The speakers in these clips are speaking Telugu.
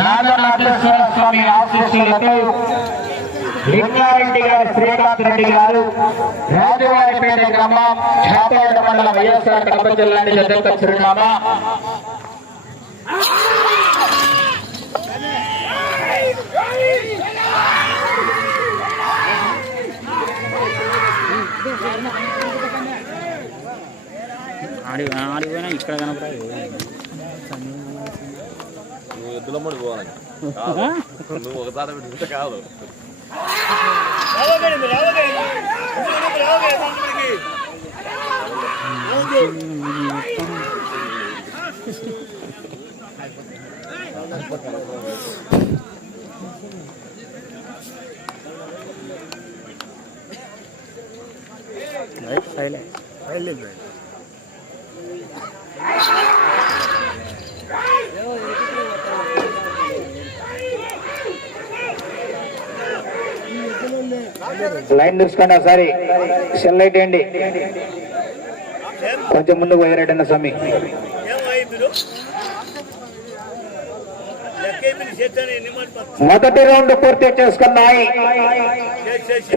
నాగనాథేశ్వర స్వామి ఆశీస్సులతో లింగారెడ్డి గారు శ్రీకాంత్ రెడ్డి గారు రాజువారిపేట గ్రామం చేపవాడ మండలం వైఎస్ఆర్ కడప జిల్లా నుంచి చిరునామా. ఆడి ఆడిపోయినా ఇక్కడ కనపడదు. నువ్వు ఎద్దుల ముడి పోవాలి. నువ్వు ఒక తాట పెట్టుకుంటే కాదు. సైలెంట్. లైన్ చూసుకోండి ఒకసారి. సెల్ లైట్ వేయండి. కొంచెం ముందు పోయారటన్న స్వామి. మొదటి రౌండ్ పూర్తి చేసుకున్నాయి.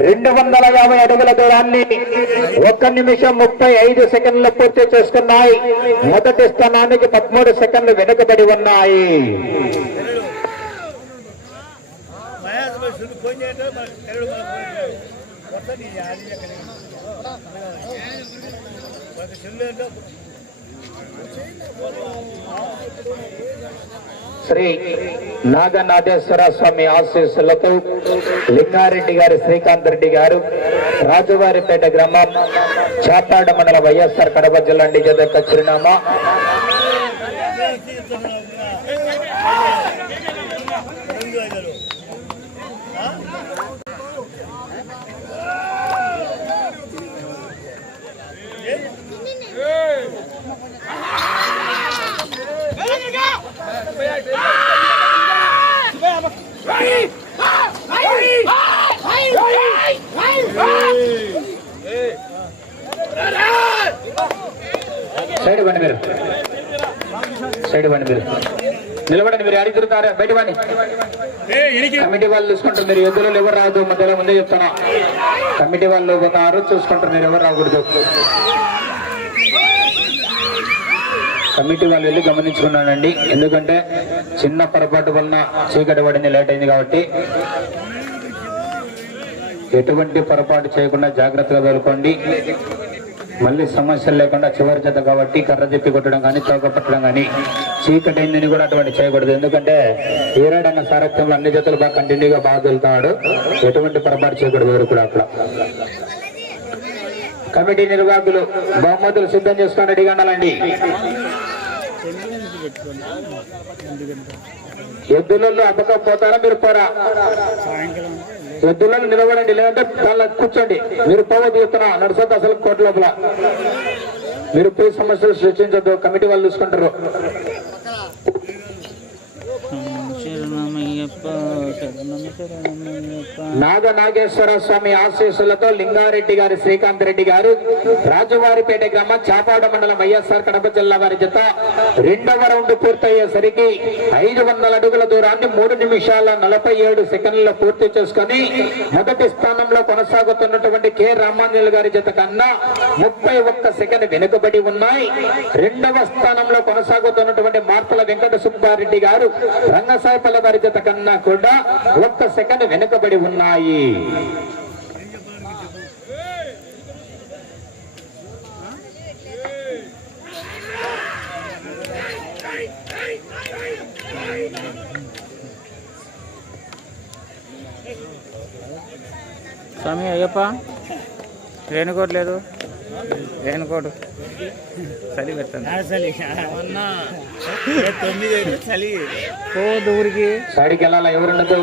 రెండు వందల యాభై అడుగుల దూరాన్ని ఒక్క నిమిషం ముప్పై ఐదు సెకండ్లు పూర్తి చేసుకున్నాయి. మొదటి స్థానానికి పదమూడు సెకండ్లు వెనుకబడి ఉన్నాయి. శ్రీ నాగనాథేశ్వర స్వామి ఆశీస్సులతో లింగారెడ్డి గారు శ్రీకాంత్ రెడ్డి గారు రాజువారిపేట గ్రామం చాపాడ మండల వైఎస్ఆర్ కడప జిల్లా నిజ చిరునామా సైడ్ బండి మీరు. సైడ్ బండి మీరు. నిలబడండి మీరు తిరుగుతారా? బయట బండి కమిటీ వాళ్ళు చూసుకుంటారు మీరు ఎద్దులో ఎవరు రాదు మధ్యలో ముందే చెప్తున్నా. కమిటీ వాళ్ళు పోతారు చూసుకుంటారు మీరు ఎవరు రాకూడదు. కమిటీ వాళ్ళు వెళ్ళి గమనించుకున్నానండి. ఎందుకంటే చిన్న పొరపాటు వలన చీకటి పడింది లేట్ అయింది కాబట్టి. ఎటువంటి పొరపాటు చేయకుండా జాగ్రత్తగా తోలుకోండి మళ్ళీ సమస్యలు లేకుండా చివరి జత కాబట్టి కర్ర తిప్పి కొట్టడం కానీ తోక పట్టడం కానీ చీకటి అయిందని కూడా అటువంటి చేయకూడదు. ఎందుకంటే ఈరాడన్న సారథ్యంలో అన్ని జతలు బాగా కంటిన్యూగా బాగా వెళ్తాడు. ఎటువంటి పొరపాటు చేయకూడదు ఎవరు కూడా కమిటీ నిర్వాహకులు బహుమతులు సిద్ధం చేసుకుని రెడీగా ఉండాలండి. ఎద్దులలో అబ్బకపోతారా మీరు పోరా? వద్దులను నిలబడండి లేదంటే దానిలో కూర్చోండి. మీరు పవర్ తీస్తున్నా నడుసొద్దు అసలు కోర్టు లోపల. మీరు పోయి సమస్యలు సృష్టించొద్దు కమిటీ వాళ్ళు చూసుకుంటారు. నాగ నాగేశ్వర స్వామి ఆశీస్సులతో లింగారెడ్డి గారి శ్రీకాంత్ రెడ్డి గారు రాజువారిపేట గ్రామం చాపాడ మండలం వైఎస్ఆర్ కడప జిల్లా వారి జత రెండవ రౌండ్ పూర్తయ్యేసరికి ఐదు వందల అడుగుల దూరాన్ని మూడు నిమిషాల నలభై ఏడు సెకండ్లలో పూర్తి చేసుకొని మొదటి స్థానంలో కొనసాగుతున్నటువంటి కె రామాంజల్ గారి జత కన్నా ముప్పై ఒక్క సెకండ్ వెనుకబడి ఉన్నాయి. రెండవ స్థానంలో కొనసాగుతున్నటువంటి మార్తల వెంకట సుబ్బారెడ్డి గారు రంగసాయపల్ల వారి జత కన్నా కూడా ఒక్క సెకండ్ వెనుకబడి ఉన్నాయి. స్వామి అయ్యప్ప రేణుకోట్ లేదు. రేణుకోటు. చలి. పెడతాను. తొమ్మిది చలి. పో దూరికి సైడ్కి వెళ్ళాలా ఎవరుండదు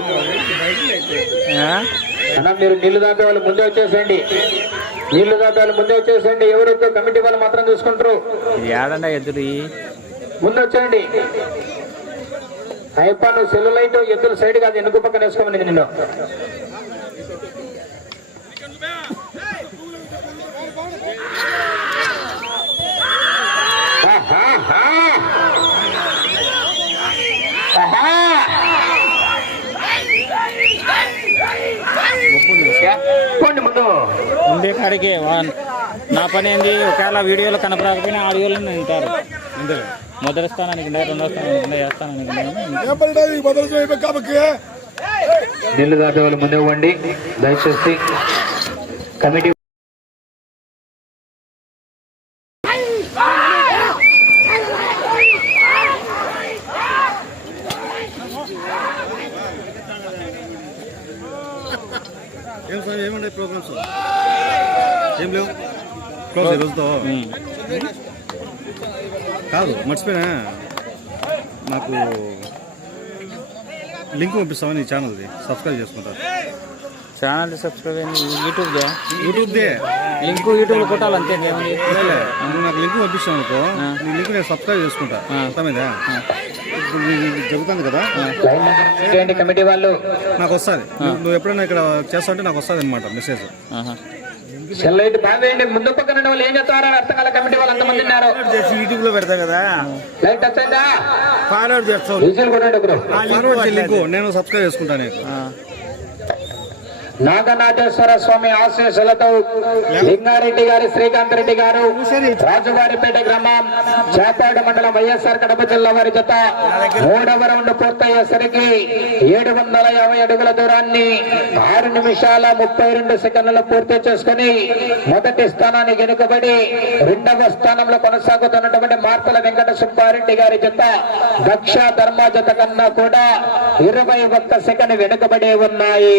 అన్నా మీరు నీళ్ళు దాటే వాళ్ళు ముందే వచ్చేసేయండి. నీళ్ళు దాటే వాళ్ళు ముందే వచ్చేసేయండి. ఎవరైతే కమిటీ వాళ్ళు మాత్రం చూసుకుంటారు. ఏడండా ఎదురు ముందు వచ్చేయండి. అయ్యప్ప నువ్వు సెల్లు లైట్ ఎద్దులు సైడ్ కాదు ఎనుగు పక్కన వేసుకోమని నిన్ను ఆహాహా. ఆహా. ముందు. ఉండే కాడికి నా పని ఏంది? ఒకవేళ వీడియోలో కనపడకపోయినా ఆడియోలో వింటారు. మొదటి స్థానానికి రెండో స్థానానికి ఉండే ఏ స్థానానికి ఉండే నీళ్ళు దాటే వాళ్ళు ముందే ఇవ్వండి. దయచేసి కమిటీ ఏం సార్ ఏమండి ప్రోగ్రామ్స్ ఏం లేవు క్లోజ్ ఈరోజుతో ఉమ్. కాదు మర్చిపోయినా నాకు లింక్ పంపిస్తామని నీ ఛానల్ది? సబ్స్క్రైబ్ చేసుకుంటారు ఛానల్ సబ్స్క్రైబ్ అయింది యూట్యూబ్దే? యూట్యూబ్దే. లింక్ యూట్యూబ్లో కొట్టాలి అంతే ఏముంది లేలే, నువ్వు నాకు లింక్ పంపిస్తావు అనుకో నీ లింక్ నేను సబ్స్క్రైబ్ చేసుకుంటా. అర్థమైందా? జరుగుతుంది కదా? కమిటీ వాళ్ళు? నాకు వస్తుంది. నువ్వు ఎప్పుడైనా ఇక్కడ చేస్తా ఉంటే నాకు వస్తుంది అనమాట మెసేజ్. సెల్ అయితే ముందు పక్కన ఉన్న వాళ్ళు ఏం చెప్తారని అర్థం కాల కమిటీ వాళ్ళు అంతమంది ఉన్నారు. యూట్యూబ్లో పెడతా కదా. లైట్ టచ్ అయిందా? ఫార్వర్డ్ లింక్ నేను సబ్స్క్రైబ్ చేసుకుంటాను. నాగనాథేశ్వర స్వామి ఆశీస్సులతో లింగారెడ్డి గారి శ్రీకాంత్ రెడ్డి గారు రాజువారిపేట గ్రామం చేపాడు మండలం వైఎస్ఆర్ కడప జిల్లా వారి జత. మూడవ రౌండ్ పూర్తయ్యేసరికి ఏడు వందల యాభై అడుగుల దూరాన్ని ఆరు నిమిషాల ముప్పై రెండు సెకండ్లు పూర్తి చేసుకుని మొదటి స్థానాన్ని వెనుకబడి రెండవ స్థానంలో కొనసాగుతున్నటువంటి మార్తల వెంకట సుబ్బారెడ్డి గారి జత దక్ష ధర్మ జత కన్నా కూడా ఇరవై ఒక్క సెకండ్ వెనుకబడి ఉన్నాయి.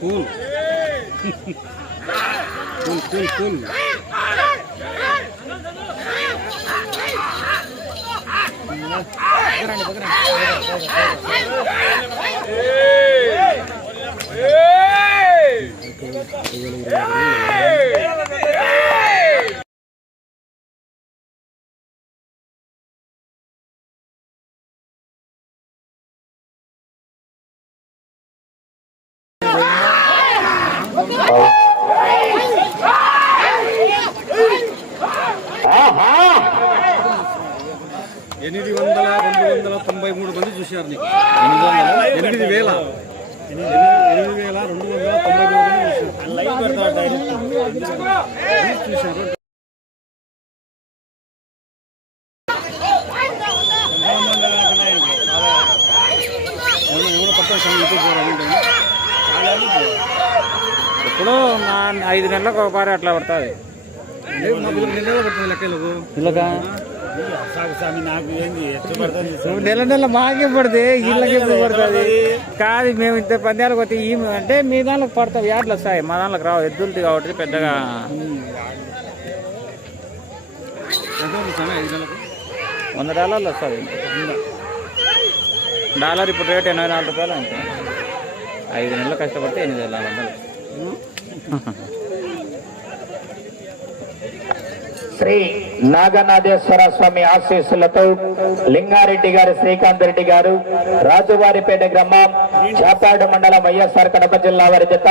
군. 군, 군, 군. பகரானி பகரானி నీకు ఎనిమిది వేల ఎనిమిది వేల రెండు వందల తొంభై చూశారు నా ఐదు నెలలకు ఒకసారి అట్లా పడుతుంది లెక్కలకు ఇలాగా నెల నెల మాకే పడితే ఇళ్ళకి ఎప్పుడు పడుతుంది కాదు మేము ఇంత పందాలకు వస్తే ఈ అంటే మీ దాంట్లో పడతాం యాడ్లు వస్తాయి. మా దాంట్లోకి రావు ఎద్దులది కాబట్టి పెద్దగా. వంద డాలర్లు వస్తుంది డాలర్ ఇప్పుడు రేట్ ఎనభై నాలుగు రూపాయలు అంతే. ఐదు నెలలు కష్టపడితే ఎనిమిది వేల నాలుగు వందలు. శ్రీ నాగనాథేశ్వర స్వామి ఆశీస్సులతో లింగారెడ్డి గారు శ్రీకాంత్ రెడ్డి గారు రాజువారిపేట గ్రామం చాపాడు మండలం వైఎస్ఆర్ కడప జిల్లా వారి జత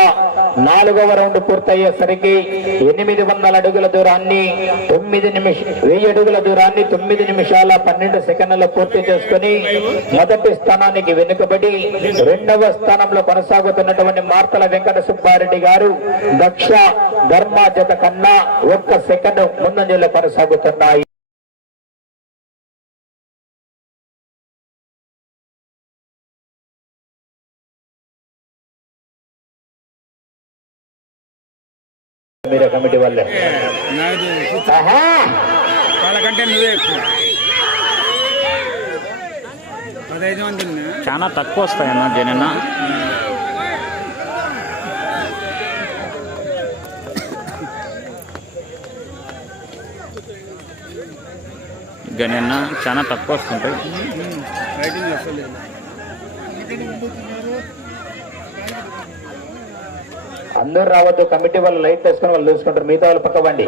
నాలుగవ రౌండ్ పూర్తయ్యేసరికి ఎనిమిది వందల అడుగుల దూరాన్ని తొమ్మిది నిమిష వెయ్యి అడుగుల దూరాన్ని తొమ్మిది నిమిషాల పన్నెండు సెకండ్లు పూర్తి చేసుకుని మొదటి స్థానానికి వెనుకబడి రెండవ స్థానంలో కొనసాగుతున్నటువంటి మార్తల వెంకట సుబ్బారెడ్డి గారు దక్ష ధర్మ జత కన్నా ఒక్క సెకండ్ ముందంజలో కొనసాగుతున్నాయి. మీరే కమిటీ వాళ్ళే. ఆహా! వాళ్ళకంటే నువ్వే చాలా తక్కువ వస్తాయన్న జనన. గణన్న చాలా తక్కువ వస్తుంటాయి. అందరూ రావద్దు కమిటీ వాళ్ళు లైట్ వేసుకొని వాళ్ళు చూసుకుంటారు. మిగతా వాళ్ళు పక్క బండి.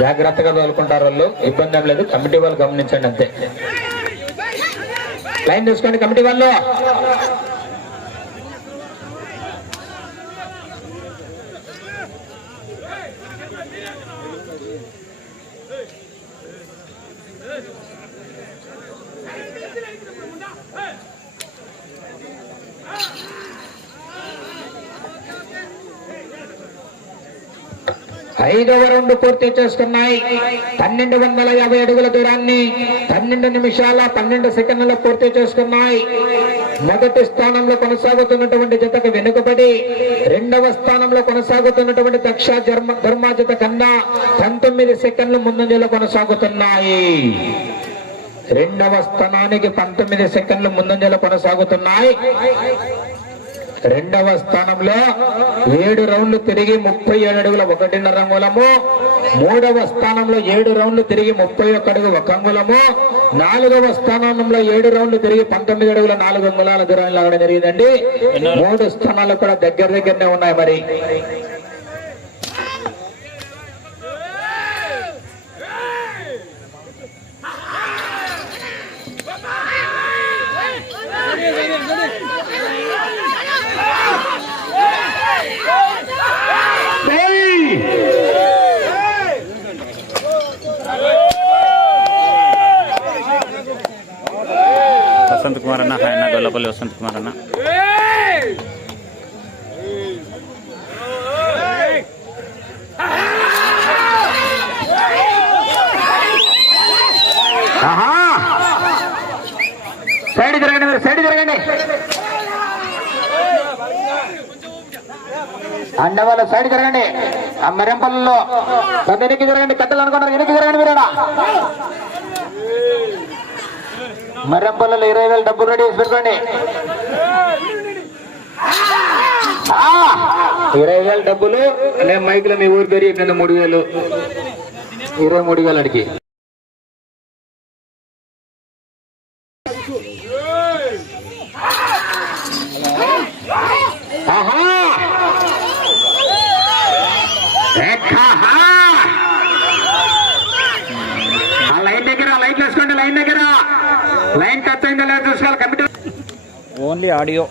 జాగ్రత్తగా తోలుకుంటారు వాళ్ళు. ఇబ్బంది ఏం లేదు. కమిటీ వాళ్ళు గమనించండి అంతే. లైన్ చూసుకోండి కమిటీ వాళ్ళు. ఐదవ రౌండ్ పూర్తి చేసుకున్నాయి. పన్నెండు వందల యాభై అడుగుల దూరాన్ని పన్నెండు నిమిషాల పన్నెండు సెకండ్లలో పూర్తి చేసుకున్నాయి. మొదటి స్థానంలో కొనసాగుతున్నటువంటి జతకు వెనుకబడి రెండవ స్థానంలో కొనసాగుతున్నటువంటి దక్ష జర్మ ధర్మా జత కన్నా పంతొమ్మిది సెకండ్లు ముందంజలో కొనసాగుతున్నాయి. రెండవ స్థానానికి పంతొమ్మిది సెకండ్లు ముందంజలో కొనసాగుతున్నాయి. రెండవ స్థానంలో ఏడు రౌండ్లు తిరిగి ముప్పై ఏడు అడుగుల ఒకటిన్నర అంగుళము. మూడవ స్థానంలో ఏడు రౌండ్లు తిరిగి ముప్పై ఒక్క అడుగు ఒక అంగుళము. నాలుగవ స్థానంలో ఏడు రౌండ్లు తిరిగి పంతొమ్మిది అడుగుల నాలుగు అంగుళాల దూరం లాగడం జరిగిందండి. మూడు స్థానాలు కూడా దగ్గర దగ్గరనే ఉన్నాయి మరి వసంత్ కుమార్ అన్న హాయ్ అన్న గొల్లపల్లి వసంత్ కుమార్ అన్న సైడ్ జరగండి మీరు సైడ్ జరగండి అండవాళ్ళ సైడ్ జరగండి ఆ మరెంపల్లిలో. కొంత వెనక్కి జరగండి కట్టలు అనుకున్నారు వెనక్కి జరగండి మీరు మరెంపల్లిలో ఇరవై వేలు డబ్బులు రెడీ చేసి పెట్టుకోండి. ఇరవై వేలు డబ్బులు నేను మైకులో మీ ఊరు పెరిగి చెప్పిన మూడు వేలు. ఇరవై మూడు వేలు అడిగి. ఆహా! ఎక్కహా! ఆ లైన్ దగ్గర లైట్ వేసుకోండి లైన్ దగ్గర లైన్ టచ్ అయిందో లేదో చూసుకోవాలి కమిటీ ఓన్లీ ఆడియో.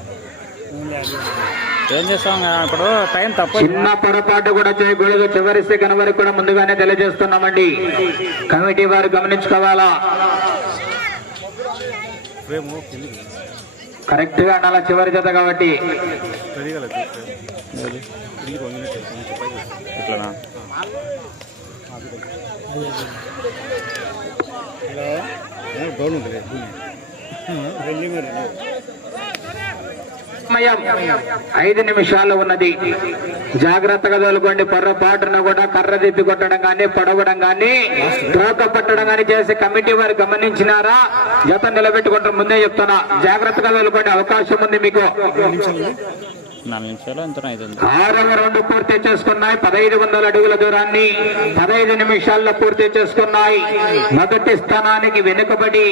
ఏం చేస్తాం ఇప్పుడు టైం తప్ప చిన్న పొరపాటు కూడా చేయకూడదు చివరిస్తే కనవరకు కూడా ముందుగానే తెలియజేస్తున్నామండి. కమిటీ వారు గమనించుకోవాలా? కరెక్ట్గా అనాల చివరి జత కాబట్టి? పెరగలేదు సమయం ఐదు నిమిషాలు ఉన్నది. జాగ్రత్తగా తోలుకోండి. పొర్రపాటున కూడా కర్ర తిప్పి కొట్టడం కానీ పొడవడం కానీ తోక పట్టడం కానీ చేసి కమిటీ వారు గమనించినారా? జత నిలబెట్టుకుంటారు ముందే చెప్తున్నా. జాగ్రత్తగా తోలుకోండి. అవకాశం ఉంది మీకు. నాలుగు నిమిషాలు ఆరవ రౌండ్ పూర్తి చేసుకున్నాయి. పదహైదు వందల అడుగుల దూరాన్ని పదహైదు నిమిషాల్లో పూర్తి చేసుకున్నాయి. మొదటి స్థానానికి వెనుకబడి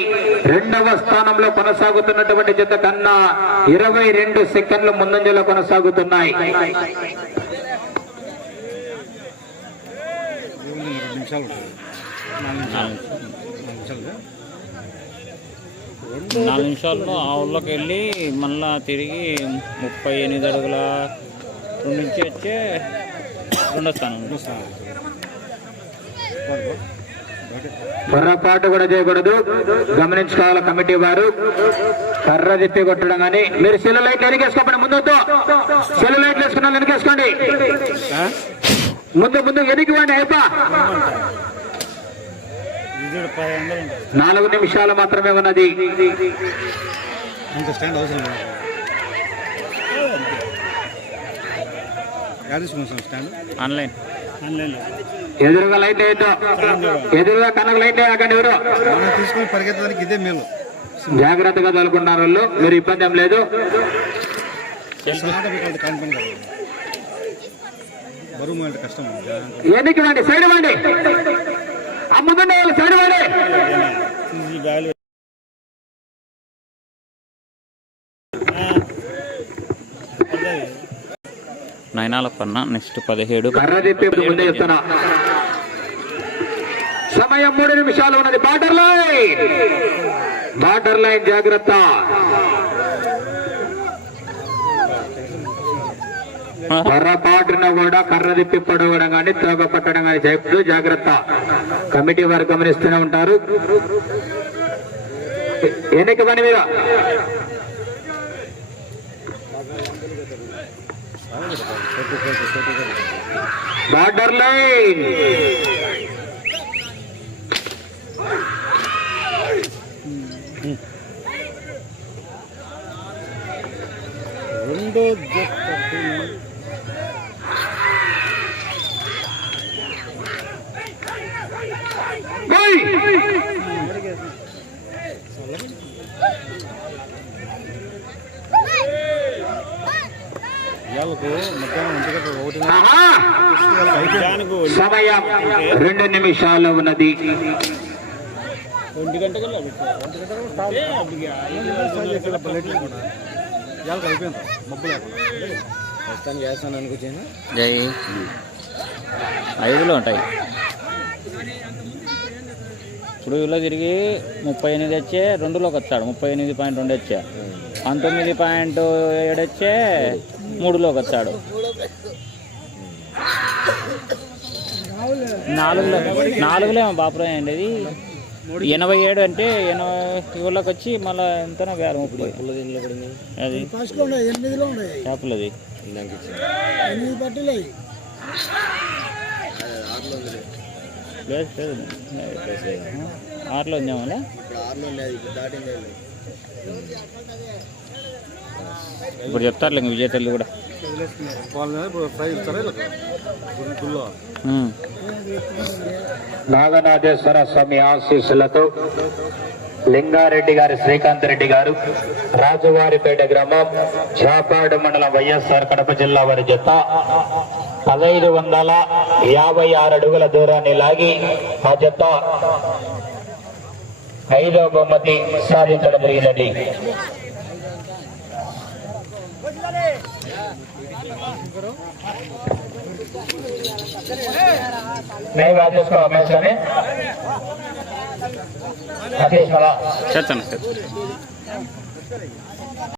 రెండవ స్థానంలో కొనసాగుతున్నటువంటి జత కన్నా ఇరవై రెండు సెకండ్లు ముందంజలో కొనసాగుతున్నాయి. నిమిషాలు. నాలుగు నాలుగు నిమిషాల్లో ఆ ఊళ్ళోకి వెళ్ళి మళ్ళా తిరిగి ముప్పై ఎనిమిది అడుగుల నుంచి వచ్చే రెండో స్థానం. పొరపాటు కూడా చేయకూడదు. గమనించుకోవాలి కమిటీ వారు. కర్ర తిప్పి కొట్టడం కానీ మీరు సెల్ లైట్లు వెనకేసుకోండి ముందు సెల్ లైట్లు వేసుకున్న వెనకేసుకోండి. ముందు ముందు వెనక్కి వాడి అయిపో ఇది పది వందలు ఉంటుంది నాలుగు నిమిషాలు మాత్రమే ఉన్నది. ఆన్లైన్. ఎదురుగా లైట్ వేయద్దు. ఎదురుగా కనక లైట్ వేయకండి ఎవరు? తీసుకొని పరిగెత్తడానికి ఇదే మేలు. జాగ్రత్తగా తోలుకున్నారు వాళ్ళు. మీరు ఇబ్బంది ఏం లేదు. వాడి సైడ్ వాడి ముందుండే వాళ్ళు సైడ్ పన్నా నెక్స్ట్ పదిహేడు. సమయం మూడు నిమిషాలు ఉన్నది. బార్డర్ లైన్ బార్డర్ లైన్ జాగ్రత్త. పొరపాటున కూడా కర్ర తిప్పి పడవడం కానీ తోగ పట్టడం కానీ చేయకూడదు. జాగ్రత్త. కమిటీ వారు గమనిస్తూనే ఉంటారు. ఎన్నిక పని మీద? Border line. రెండో జట్టు సమయం రెండు నిమిషాలు ఉన్నది. అయిపోయింది మబ్బు లేకుండా జై. ఐదులో ఉంటాయి. ఇప్పుడు ఇలా తిరిగి ముప్పై ఎనిమిది వచ్చే రెండులోకి వచ్చాడు ముప్పై ఎనిమిది పాయింట్ రెండు వచ్చే. పంతొమ్మిది పాయింట్ ఏడు వచ్చే మూడులోకి వచ్చాడు నాలుగులో నాలుగులో ఏమో బాపురం అండి ఇది ఎనభై ఏడు అంటే ఎనభై ఊళ్ళోకి వచ్చి మళ్ళీ ఎంతనో వేల ముప్పై అది. ఎనిమిదిలో ఉన్నాయి. పట్టిలు అవి లేదు లేదు. ఆరులో ఉందేమోలే? ఇప్పుడు చెప్తారులే ఇంక విజేతలు కూడా. నాగనాథేశ్వర స్వామి ఆశీస్సులతో లింగారెడ్డి గారి శ్రీకాంత్ రెడ్డి గారు రాజువారిపేట గ్రామం చాపాడు మండలం వైఎస్ఆర్ కడప జిల్లా వారి జత. పదహైదు వందల యాభై ఆరు అడుగుల దూరాన్ని లాగి ఆ జత ఐదవ బహుమతి సాధించడం జరిగినది మేము రాజేశ్వర రమేష్ అని చేస్తాను.